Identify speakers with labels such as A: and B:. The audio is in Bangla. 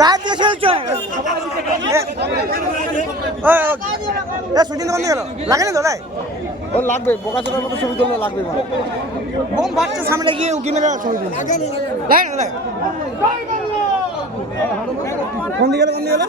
A: গায়ে দিয়ে চলছো সুদিন কোন গেল লাগে না লাই
B: ও লাগবে। বোকা চোখার মতো ছবি তুললে লাগবে মানে
A: বোম বাচ্চা সামনে গিয়ে উকি মেরে ছবি তুলছে। লাগে না লাগে কোন দিকে গেলো কোন দিকে গেলো